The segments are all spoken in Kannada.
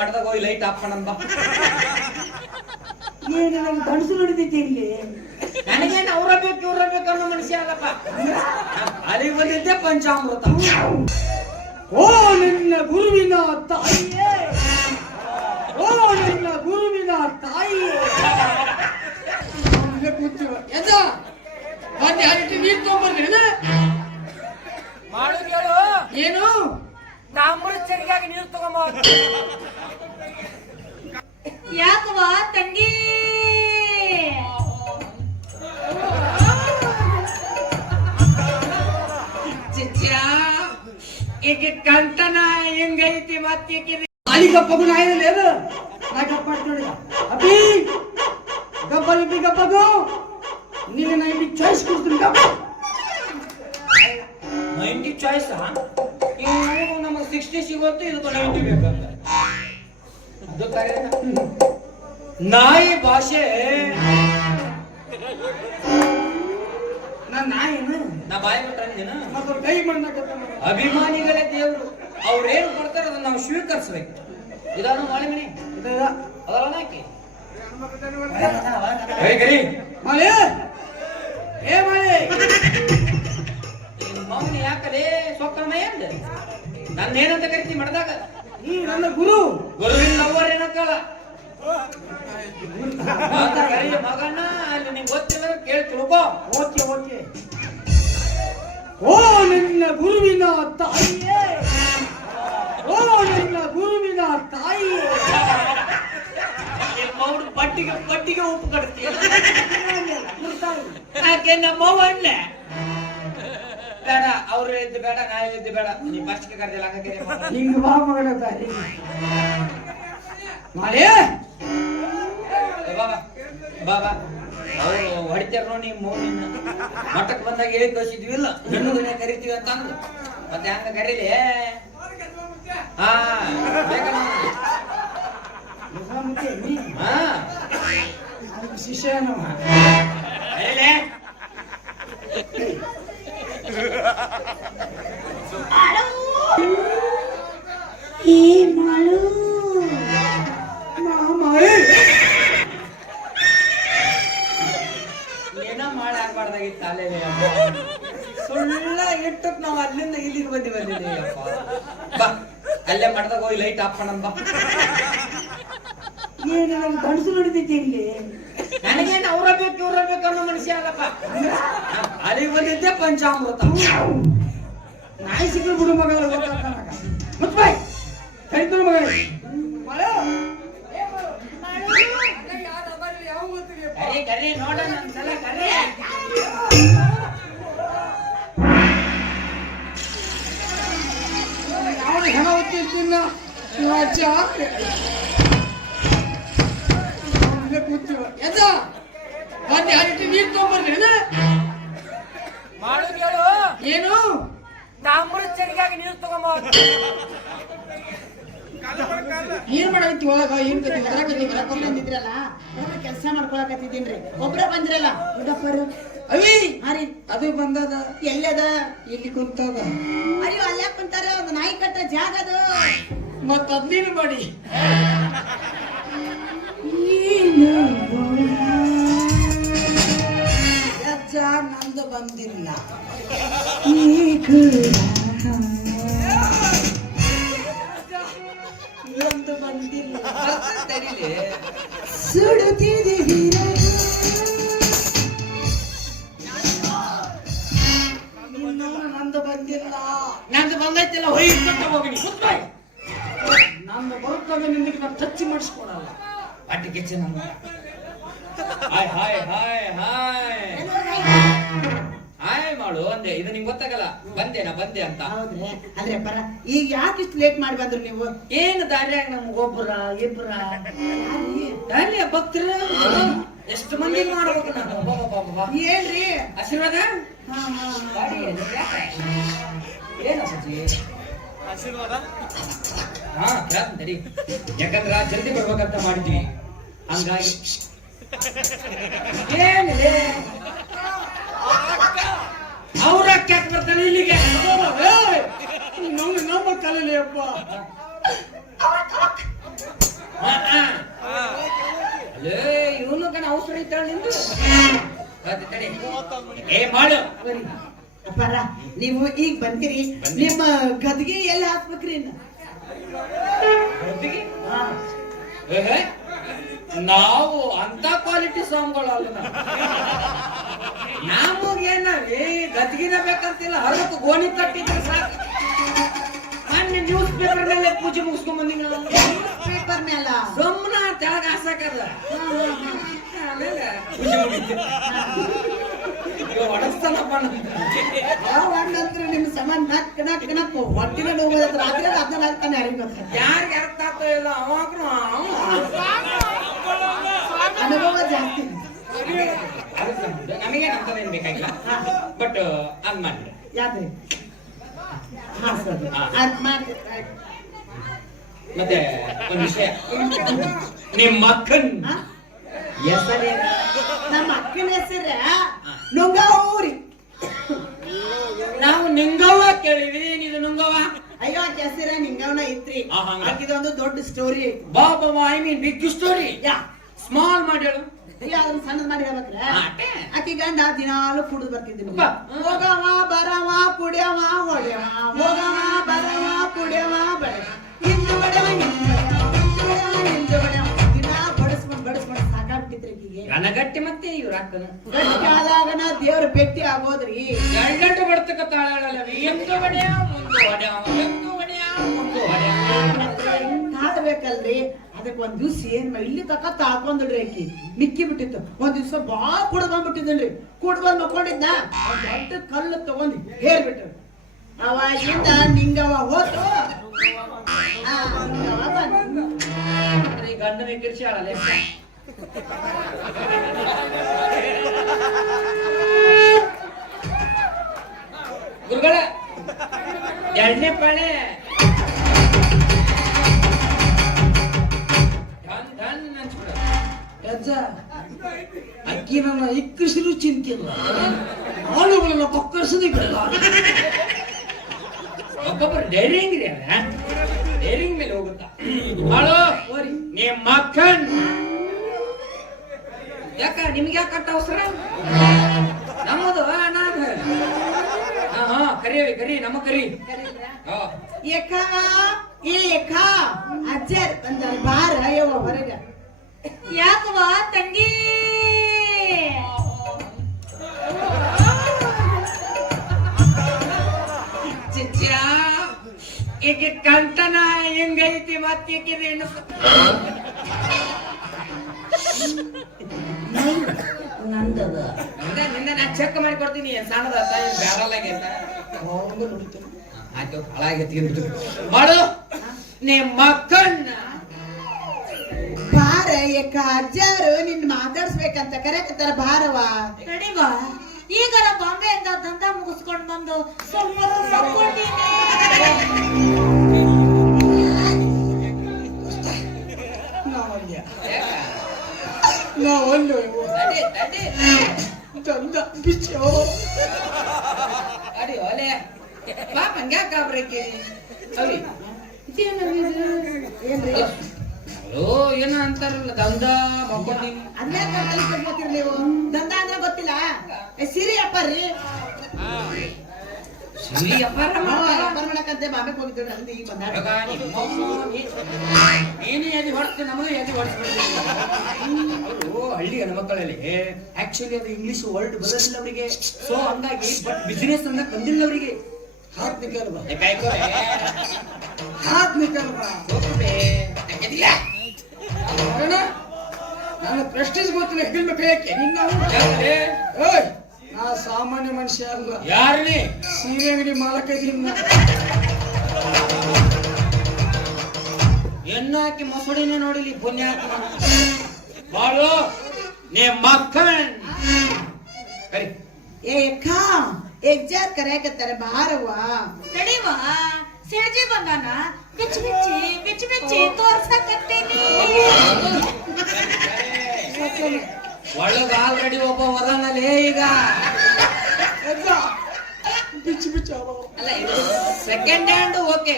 ಮಠದಾಗ ಹೋಗಿ ಲೈಟ್ ಆಫ್ ಮಾಡಂಬ. ಏನು ನಮ್ಗೆ ಗಂಡಸು ನೋಡಿದೈತಿ ಇಲ್ಲಿ. ನನಗೇನು ಅವ್ರ ಬೇಕು ಇವ್ರ ಬೇಕು ಅನ್ನೋ ಮನುಷ್ಯ ಅಲ್ಲಪ್ಪ. ಅಲ್ಲಿಗೆ ಬಂದಿದ್ದೆ ಪಂಚಾಮೃತ. ಓ ನಿನ್ನ ಗುರುವಿನ ತಾಯಿಯೇ, ಓ ನಿನ್ನ ಗುರುವಿನ ತಾಯಿಯೇ. ಎದ ಮತ್ತೆ ಹರಿಟಿ ನೀರು ತಗೊಂಡ್ಬರ್ರಿ ಮಾಡು ಕೇಳು. ಏನು ತಾಮ್ರ ಚರಿಗಾಗಿ ನೀರು ತಗೊಂಬ. ಯಾಕವ ತಂಗಿ? ಈಗ ಕಂಟನ ಹೆಂಗೈತಿ ಮತ್ತೆ ಅಲ್ಲಿ ಗಪ್ಪಗು ನಾಯಿನಲ್ಲಿ ಅದು ನಾ ಗಪ್ಪ ಮಾಡ್ತೀನಿ ನೋಡಿ. ಅಬ್ಬಿ ಗಪ್ಪಗಿ ಗಪ್ಪಗು ನಿನಗೆ ನಾ ಇಲ್ಲಿ ಚಾಯ್ಸ್ ಕೊಡ್ತೀನಿ. ಗಪ್ಪ 90 ಚಾಯ್ಸ್. ನಮಗೆ 60 ಸಿಗೋತ್ತು, ಇದಕ್ಕೆ 90 ಬೇಕಂತ. ಅದು ಕರೆನ ನಾಯಿ ಭಾಷೆ. ನಾನು ನಾಯಿನು ನಾ ಬಾಯಿ ಬಿಟ್ಟಂದೇನ. ಮತ್ತು ಕೈ ಮಣ್ಣಾಕತ್ತ. ಅಭಿಮಾನಿಗಳೇ ದೇವರು. ಅವ್ರೇನು ಕೊಡ್ತಾರ ಅದನ್ನ ನಾವು ಸ್ವೀಕರಿಸ್ಬೇಕು. ಇದಾನು ಮಾಳಿಮನಿ ಅದಲ್ಲ ನಾಕಿ ಗರಿ ಮಾಲೆ ಏ ಮಾಲೆ ಮೌನಿ ಯಾಕಲೇ ಸೊಕ್ಕಮಯ ಅಂದ. ನನ್ನ ಏನಂತ ಕರಿತಿ ಮಡ್ದಾಗ? ನೀ ನನ್ನ ಗುರು. ಗುರುವಿನ ಲವ್ವರ್ ಏನಕ್ಕಲ್ಲ ಮಗನ. ಅಲ್ಲಿ ನಿಂಗೆ ಗೊತ್ತಿಲ್ಲ ಕೇಳಿ ತಿಳ್ಕೋ. Okay okay. ಓ ನಿನ್ನ ಗುರುವಿನ ತಾಯಿಯೇ, ಓ ನಿನ್ನ ಗುರುವಿನ ತಾಯಿಯೇ. ಅವ್ರು ಬಟ್ಟಿಗೆ ಉಪ್ಪು ಕಟ್ತೀಯ. ಯಾಕೆ ನಮ್ಮವ್ವ ಅಣ್ಣೆ ಬೇಡ, ಅವ್ರು ಇದ್ದು ಬೇಡ, ನಾ ಇದ್ದು ಬೇಡ. ನೀ ಫಸ್ಟ್ಗೆ ಕರೆದಿಲ್ಲ ಹಾಕಿದೆ. ಹಿಂಗ ಬಾ ಮಗನ ತಾಯಿ. ಮಾಲೆ ಬಾಬಾ ಬಾಬಾ ಅವ್ರು ಹೊಡಿತಾರ ನೋಡಿ. ಮೌನಿನ ಮಠಕ್ಕೆ ಬಂದಾಗ ಹೇಳಿ ಕಳಿಸಿದ್ವಿಲ್ಲ, ಹೆಣ್ಣು ಗಣೆ ಕರಿತೀವಿ ಅಂತ ಅಂದ್ರು. ಮತ್ತೆ ಹಂಗ ಕರೀಲಿ. ಹಾ ಶಿಷ್ಯ ಏ ಮಾಡು ಏನ ಮಾಡಿ ಆಗ್ಬಾರ್ದಾಗಿತ್ತು. ಅಲ್ಲೇ ಸುಳ್ಳ ಇಟ್ಟಕ್ ನಾವು ಅಲ್ಲಿಂದ ಇಲ್ಲಿಗೆ ಬಂದಿದ್ದೀವಿ. ಬಾ ಅಲ್ಲೇ ಮಠದಾಗ ಹೋಗಿ ಲೈಟ್ ಆಫ್ ಮಾಡಂಬ. ಏನು ನಮ್ಗೆ ಗಂಡಸು ನೋಡಿದೈತಿ ಇಲ್ಲಿ. ನನಗೇನು ಅವ್ರ ಬೇಕು ಇವ್ರ ಬೇಕು ಅನ್ನೋ ಮನುಷ್ಯ ಅಲ್ಲಪ್ಪ. ಅಲ್ಲಿಗೆ ಬಂದಿದ್ದೆ ಪಂಚಾಮೃತ. ನಾಯಿ ಸಿಕ್ಕರು ಬಿಡು ಮಗ. ಮುಚ್ಬಾಯ್ ಕರಿತು ಮಗ. ಕರಿ ಕರಿ ನೋಡೋಣ ಒಂದ್ಸಲ ಕರಿ. ಯಾವ ಹೆಣ ಹೊತ್ತಿರ್ತೀನ ಎದ ಮತ್ತೆ ಹರಿಟಿ ನೀರು ತಗೊಂಡ್ಬರ್ರಿ ಮಾಡು ಕೇಳು. ಏನು ತಾಮ್ರ ಚರಿಗಾಗಿ ನೀರು ತಗೊಂಬ. ಏನ್ ಮಾಡಕತ್ತಿ ಒಳಗ? ಏನ್ ಬಂದಿದ್ರಲ್ಲ ಕೆಲಸ ಮಾಡ್ಕೊಳಕತ್ತಿದ್ದೀನ್ರಿ. ಒಬ್ರ ಬಂದ್ರಲ್ಲ ಹುಡುಗರು. ಅವಿ ಹರಿ ಅದು ಬಂದದ. ಎಲ್ಲದ? ಇಲ್ಲಿ ಕುಂತದ. ಅಯ್ಯೋ ಅಲ್ಲ ಕುಂತಾರ. ಒಂದು ನಾಯಿ ಕಟ್ಟ ಜಾಗ ಅದು. ಮತ್ತ ಅದ್ನೇನು ಮಾಡಿ ನಂದು ಬಂದಿಲ್ಲ. ನಂದು ಬಂದಿಲ್ಲ. ಸುಡುತ್ತಿದೆ ನಂದು ಬಂದಿಲ್ಲ. ನಂದು ಬಂದೈತಿಲ್ಲ ಹೊಯ್ ಹೋಗಿ. ನಂದು ಬರುತ್ತವೆ ನಿಂದಿಗೆ ನಾನು ಟಚ್ ಮಾಡಿಸ್ಕೊಡಲ್ಲ. ಅಡ್ಡಿ ಗೆಚ್ಚೆ ನಮ್ಮ. Hi hi hi hi hi ಮಾಡು ಅಂದೆ. ಇದು ನಿಂಗೆ ಗೊತ್ತಾಗಲ್ಲ. ಬಂದೆ ಅಂತ. ಹೌದ್ರಿ. ಅಂದ್ರೆ ಪರ ಈಗ ಯಾಕೆ ಇಷ್ಟು ಲೇಟ್ ಮಾಡಿ ಬಂದ್ರು ನೀವು? ಏನು ದಾರಿಯಾಗ ನಮ್ಗೆ ಒಬ್ಬರ ಇಬ್ಬರ ಅಲ್ಲಿ ಭಕ್ತರ ಎಷ್ಟು ಮಂದಿ ಮಾಡ್ಬೇಕು ನಾನು. ಏನ್ರಿ ಆಶೀರ್ವಾದ ಏನು ಆಶೀರ್ವಾದ? ಹಾ ಕೇಳ್ತಂತಡಿ. ಯಾಕಂದ್ರ ಜಲ್ದಿ ಬರ್ಬೇಕಂತ ಮಾಡಿದ್ವಿ. ಹಂಗಾಗಿ ಏನಿದೆ ಅವ್ರ ಕ್ಯಾಕ್ ಬರ್ತಾನೆ ಇಲ್ಲಿಗೆ. ನಮ್ಮ ಕಲಲಿ ಅಪ್ಪ. ಅಲ್ಲೇ ಇವನು ಕಣ ಅವಸರ ಇದ್ದಾಳ ನಿಂದು ತಡಿ ಏ ಮಾಡು ಅಪ್ಪಾರ ನೀವು ಈಗ ಬಂದಿರಿ ನಿಮ್ಮ ಗದ್ಗೆ ಎಲ್ಲಿ ಹಾಕ್ಬೇಕ್ರಿ ಇನ್ನು? ನಾವು ಅಂತ ಕ್ವಾಲಿಟಿ ಸಾಂಗ್ಗಳಲ್ಲ ನಮಗೇನವಿ ಗದ್ಗಿನ ಬೇಕಂತಿಲ್ಲ ಹರಕು ಗೋಣಿ ಕಟ್ಟಿದ್ರೆ ಸಾಕು. ಮೊನ್ನೆ ನ್ಯೂಸ್ ಪೇಪರ್ ಮೇಲೆ ಪೂಜೆ ಮುಗಿಸ್ಕೊಂಡ್ ಬಂದಿ ನಾವು ಪೇಪರ್ ಮೇಲ ಸುಮ್ಮನ ತೆಳಗ ಹಾಸಕದ ಆಮೇಲೆ ಪೂಜೆ ಮುಗಿತು ಒಡಸ್ತಾನಪ್ಪ ಯಾವ ಹಣ್ಣಂದ್ರೆ ನಿಮ್ ಸಮಾನ ನಕ್ ನಕ್ ನಕ್ ಹೊಟ್ಟಿನ ನೋವು ರಾತ್ರಿ ಅದನ್ನ ಹಾಕ್ತಾನೆ ಯಾರಿಗೆ ಯಾರಿಗೆ ಅರ್ಥ ಆಗ್ತಾ ಇಲ್ಲ ಅವಾಗ್ರು ಅನುಭವ ಜಾಸ್ತಿ. ನಮಗೇನು ಅಂತದೇನು ಬೇಕಾಗಿಲ್ಲ ಬಟ್ ಅದ್ ಮಾಡಿ ಯಾವ್ದ್ರಿ? ಹಾ ಸರ್ ಅದ್ ಮಾಡಿ. ಮತ್ತೆ ಒಂದು ವಿಷಯ ನಿಮ್ಮ ಅಕ್ಕನ್ ಹಾ? ಹೆಸರೇನು? ನಮ್ಮ ಅಕ್ಕನ ಹೆಸರ ನುಂಗವ್ರಿ. ನಾವು ನಿಂಗವ್ವ ಕೇಳಿವಿ ಇದು ನುಂಗವ್ವ. ಅಯ್ಯೋ ಆಕೆ ಹೆಸರ ನಿಂಗವನ ಇತ್ರಿ. ಆ, ಹಂಗ. ಆಕಿದೊಂದು ದೊಡ್ಡ ಸ್ಟೋರಿ ಐತಿ. ಬಾಬಾ ಐ ಮೀನ್ ಬಿಗ್ ಸ್ಟೋರಿ. ಯಾ ಸ್ಮಾಲ್ ಮಾಡಿ ಹೇಳು. ಇಲ್ಲ ಅದನ್ನ ಸಣ್ಣದ್ ಮಾಡಿ ಹೇಳ್ಬೇಕ್ರ. ಅಷ್ಟೇ. ಆಕಿ ಗಂಡ ದಿನಾಲು ಕುಡಿದು ಬರ್ತಿದ್ದೀನಿ. ಬಾ. ಹೋಗವ ಬರವ ಕುಡಿಯವ ಹೊಡೆಯವ ಹೋಗವ ಬರವ ಕುಡಿಯವ ಬಡ ಹಿಂದು ಬಡವ ಹಿಂದು ಬಡವ ದಿನ ಬಡಿಸ್ಕೊಂಡು ಸಾಕಾಗ್ಬಿಟ್ಟಿದ್ರಿ ಈಗಿಗೆ. ಗನಗಟ್ಟಿ ಮತ್ತೆ ಇವ್ರ ಅಕ್ಕನ ಗಟ್ಟಿ ಆದಾಗನ ದೇವ್ರ ಭೇಟಿ ಆಗೋದ್ರಿ. ಗಂಟು ಬಡ್ತಕತ್ತಾಳಲ್ಲ ಎಂದು ಹೊಡೆಯ ಮುಂದೆ ಹೊಡೆಯ ಎಂದು ಹೊಡೆಯ ಮುಂದೆ ಹೊಡೆಯ. ತಾಳ್ಬೇಕಲ್ರಿ ಅದಕ್ಕೆ ಒಂದ್ ದಿವ್ಸ ಏನ್ ಇಲ್ಲಿ ತಕ್ಕ ತಾಳ್ಕೊಂಡ್ರಿ ಆಕಿ ಮಿಕ್ಕಿ ಬಿಟ್ಟಿತ್ತು. ಒಂದ್ ದಿವ್ಸ ಬಾಳ್ ಕುಡ್ದ್ ಬಂದ್ಬಿಟ್ಟಿದ್ದನ್ರಿ. ಕುಡ್ದ್ ಬಂದ್ ಮಕ್ಕೊಂಡಿದ್ನ ಒಂದ್ ದೊಡ್ಡ ಕಲ್ಲು ತಗೊಂಡ್ ಹೇರ್ಬಿಟ್ರು. ಅವಾಗಿಂದ ನಿಂಗವ ಹೋತು ನಿಂಗವ ಬಂತು. ಈ ಗಂಡನ ಕಿರ್ಚಾಳಲ್ಲ ಗುರುಗಳ ಎರಡನೇ ಪಾಳೆ ಅಜ್ಜ ಅಕ್ಕಿ ನನ್ನ ಇಕ್ಕಸಿರು ಚಿಂತಿಲ್ಲ ಆಳುಗಳನ್ನ ಪಕ್ಕರ್ಸದೇ ಬಿಡಲ್ಲ. ಒಬ್ಬೊಬ್ಬರು ಡೈರಿಂಗ್ ರೀ ಅದ ಡೈರಿಂಗ್ ಮೇಲೆ ಹೋಗುತ್ತಾ ಹಾಳು ನಿಮ್ಮ ಮಕ್ಕನ್ ಯಾಕ ನಿಮ್ಗೆ ಯಾಕೆ ಕಟ್ಟ ಅವಸರ ನಮ್ಮದು ನಾನು ಹಾ ಕರಿ ನಮ್ಮ ಕರಿ ಏಕ ಏಕ ಅಜ್ಜರ್ ಬಂದ ಬಾರ ಯವ್ವ ಹೊರಗ. ಯಾಕವ ತಂಗಿ ಚಿಚ್ಚ ಈಗ ಕಂಟನ ಹೆಂಗೈತಿ ಮತ್ತೇಕಿದೆ ನಂದದ ನಿಂದ ನಾ ಚೆಕ್ ಮಾಡಿ ಕೊಡ್ತೀನಿ ಸಣ್ಣದ ಬ್ಯಾರಲ್ಲಾಗೆ ಆಯ್ತು ಹಾಳಾಗೈತಿ ಮಾಡು ನಿಮ್ಮ ಮಕ್ಕನ್ನ ಬಾರ ಏಕ ಅಜ್ಜರು ನಿನ್ ಮಾತಾಡ್ಸ್ಬೇಕಂತ ಕರೆಕತ್ತಾರ ಬಾರವಾ. ನಡಿವ ಈಗರ ಬಾಂಬೆಯಿಂದ ದಂಧ ಮುಗಿಸ್ಕೊಂಡ್ ಬಂದು ಸ್ವಲ್ಪ ಮಕ್ಕೊಂಡಿನಿ. ತಂದ ಬಿಚ್ಚೋ ಅಡಿ ಒಲೆ ಪಾಪ ಹಂಗ್ಯಾಕ ಗಾಬ್ರೈತಿ ಅವಿ ಏನ್ರಿ ಓ ಏನ ಅಂತಾರಲ್ಲ ದಂಧ ಮಕ್ಕೊಂದಿನಿ ಅದ್ನ್ಯಾಕ ಕಲಿಸ್ಕೊತೀರಿ ನೀವು? ದಂಧ ಅಂದ್ರೆ ಗೊತ್ತಿಲ್ಲ. ಸಿರಿ ಅಪ್ಪರ್ರಿ ಸಿರಿ ಅಪಾರ ವ್ಯಾಪಾರ ಮಾಡಕಂತೆ ಬಾಂಬೆಗೆ ಹೋಗಿದ್ವಿ ಅಲ್ಲಿ ಈಗ ಬಂದಾಗ ಏನೇ ಎದಿ ಹೊಡ್ತು ನಮಗೆ ಎದಿ ಹೊಡ್ಸ್ಬಿಡ್ತೀವಿ ಅವರು ಹಳ್ಳಿ ಹೆಣ್ಮಕ್ಕಳಲ್ಲಿ ಆಕ್ಚುಲಿ ಅದು ಇಂಗ್ಲಿಷ್ ವರ್ಡ್ ಬರೋದಿಲ್ಲ ಅವರಿಗೆ. ಸೊ ಹಂಗಾಗಿ ಬಟ್ ಬಿಸಿನೆಸ್ ಅಂತ ಬಂದಿಲ್ಲ ಅವರಿಗೆ. ಹಾತ್ ನಿಕಲ್ ಬಾ ಕಾಯ್ಕೋರೆ ಹಾತ್ ನಿಕಲ್ ಬಾ ನಾನು ಪ್ರೆಸ್ಟೀಜ್ ಗೊತ್ತಿಲ್ಲ ಹೇಳ್ಬೇಕು ಯಾಕೆ ನಿನ್ನ ಏಯ್ ನಾ ಸಾಮಾನ್ಯ ಮನುಷ್ಯ ಅಲ್ಲ. ಯಾರನೇ ಸೀರೆ ಅಂಗಡಿ ಮಾಲಕ ಇದೀನಿ. ಹೆಣ್ಣು ಹಾಕಿ ಮೊಸಡಿನೇ ನೋಡಿಲಿ ಪುಣ್ಯಾತ್ಮ ಬಾಳು ನಿಮ್ಮ ಮಕ್ಕಳ್ ಕರಿ ಏಕ ಎಕ್ಸಾಕ್ಟ್ ಕರೆಯಕತ್ತಾರ ಬಾರವಾ. ನಡಿವ ಸಿಡ್ಜಿ ಬಂದಾನ ಬಿಚ್ಚಿ ತೋರ್ಸಕತ್ತೇನಿ. ಒಳಗ ಆಲ್ರೆಡಿ ಒಬ್ಬ ವದನಲ್ಲೇ ಈಗ ಬಿಚ್ಚು ಬಿಚ್ಚ ಅಲ್ಲ ಇದು ಸೆಕೆಂಡ್ ಹ್ಯಾಂಡ್ ಓಕೆ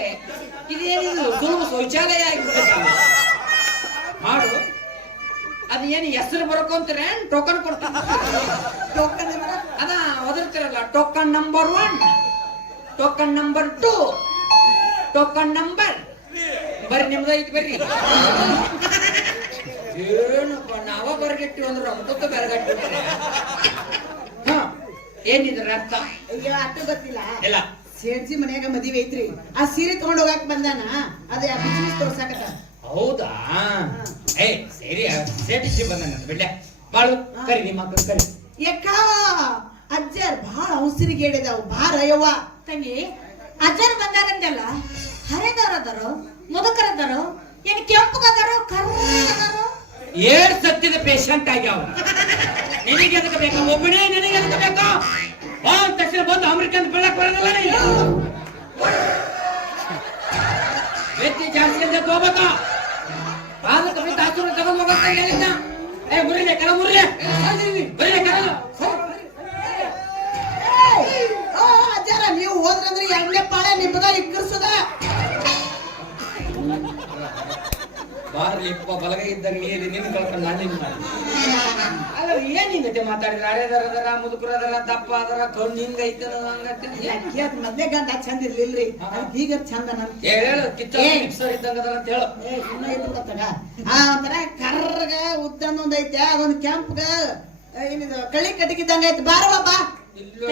ಇದೇನಿದು ಸುಳ್ಳು ಶೌಚಾಲಯ ಆಗಿಬಿಡುತ್ತೆ ಮಾಡು. ಅದು ಏನು ಹೆಸರು ಬರ್ಕೊಂತೀರ ಟೋಕನ್ ಕೊಡ್ತೀನಿ. ಟೋಕನ್ ಅದ ಒದರ್ತಿರಲ್ಲ, token number 1, token number 2, token number ಬರ್ರಿ ನಿಮ್ದು ಐತಿ ಬರ್ರಿ. ಏನಪ್ಪ ನಾವ ಬರ್ಗೆಟ್ಟಿವಿ ಅಂದ್ರೆ ಅಮ್ಕೊತ ಬೆರಗಟ್ಟಿರ್ತಾರೆ. ಹಾ ಏನಿದ್ರ ಅರ್ಥ? ಅಯ್ಯೋ ಅಷ್ಟು ಗೊತ್ತಿಲ್ಲ. ಇಲ್ಲ ಸೇಡ್ಸಿ ಮನ್ಯಾಗ ಮದುವೆ ಐತ್ರಿ, ಆ ಸೀರೆ ತಗೊಂಡ್ ಹೋಗಾಕ್ ಬಂದಾನ, ಅದೇ ಬಿಸಿನೆಸ್ ತೋರ್ಸಾಕತ್ತ. ಹೌದಾ? ಏ ಸರಿ ಸೇಟಿಸಿ ಬಂದ ಬಿಡ್ಲೆ ಬಾಳು ಕರಿ ನಿಮ್ಮ ಮಕ್ಕಳು ಕರಿ. ಯಾಕ ಅಜ್ಜರ್ ಭಾಳ ಔಸಿರಿಗೇಡಿದಾವ್ ಬಾರಯ್ಯವ್ವ. ತಂಗಿ ಅಜ್ಜರು ಬಂದಾರಂದಲ್ಲ, ಹರೆದವರದಾರೋ ಮುದುಕರದಾರೋ ಏನ್ ಕೆಂಪಗದಾರೋ ಕರ್ರಗದಾರೋ? ಏಳ್ ಸತ್ಯದ ಪೇಷಂಟ್ ಆಗ್ಯಾವ. ನಿನಗೆ ಅದಕ್ಕೆ ಬೇಕಾ? ಒಬ್ಬನೇ ನಿನಗೆ ಅದಕ್ಕೆ ಬೇಕಾ? ಒಂದ್ ತಕ್ಷಣ ಬಂದು ಅಮೆರಿಕ ಅಂತ ಬೀಳಕ್ ಬರೋದಲ್ಲ ನೀನು. ವ್ಯಕ್ತಿ ಜಾಸ್ತಿ ಅಂತ ಹೋಗ್ಬೇಕಾ? ಪಾದಕ ಬಿಟ್ಟು ಆಚೂರು ತಗೊಂಡ್ ಹೋಗಂತ ಹೇಳಿದ್ನ. ಏ ಮುರಿಲೆ ಕೆಲ ಮುರಿಲೆ ಬರೀಲೆ ಕೆಲ. ಓ ಅಜ್ಜಾರ ನೀವು ಹೋದ್ರಂದ್ರೆ ಎರಡನೇ ಪಾಳೆ ನಿಮ್ಮದ ಇಕ್ಕರ್ಸದ. ಬಾರ್ಲಿಪ್ಪ ಬಲಗೈ ಇದ್ದಾಗ ನೀರು ನಿನ್ನ ಕಳ್ಕೊಂಡು ನಾನು ನಿನ್ನ ಅಲ್ಲ ಏನಿಂಗತೆ ಮಾತಾಡಿದ್ರೆ ಹಳೆದರ ಮುದುಕರದರ ದಪ್ಪ ಅದರ ಕಣ್ಣು ಹಿಂಗೈತೆ ಹಂಗತ್ತೆ. ಮೊದ್ಲೇ ಗಂಡ ಚಂದ ಇರ್ಲಿಲ್ರಿ, ಈಗ ಚಂದ ನನ್ ಹೇಳು ಕಿಚ್ಚ ಇದ್ದಂಗ ಅದಾರ ಅಂತ ಹೇಳು. ಇನ್ನ ಇತ್ತು ಗೊತ್ತಾಗ ಆ ಒಂಥರ ಕರ್ರಗ ಉದ್ದಂದ ಐತೆ, ಅದೊಂದು ಕೆಂಪಗ ಏನಿದು ಕಳ್ಳಿ ಕಟ್ಟಿಗಿದ್ದಂಗ ಐತಿ. ಬಾರವಾ ಬಾ. ಇಲ್ಲೋ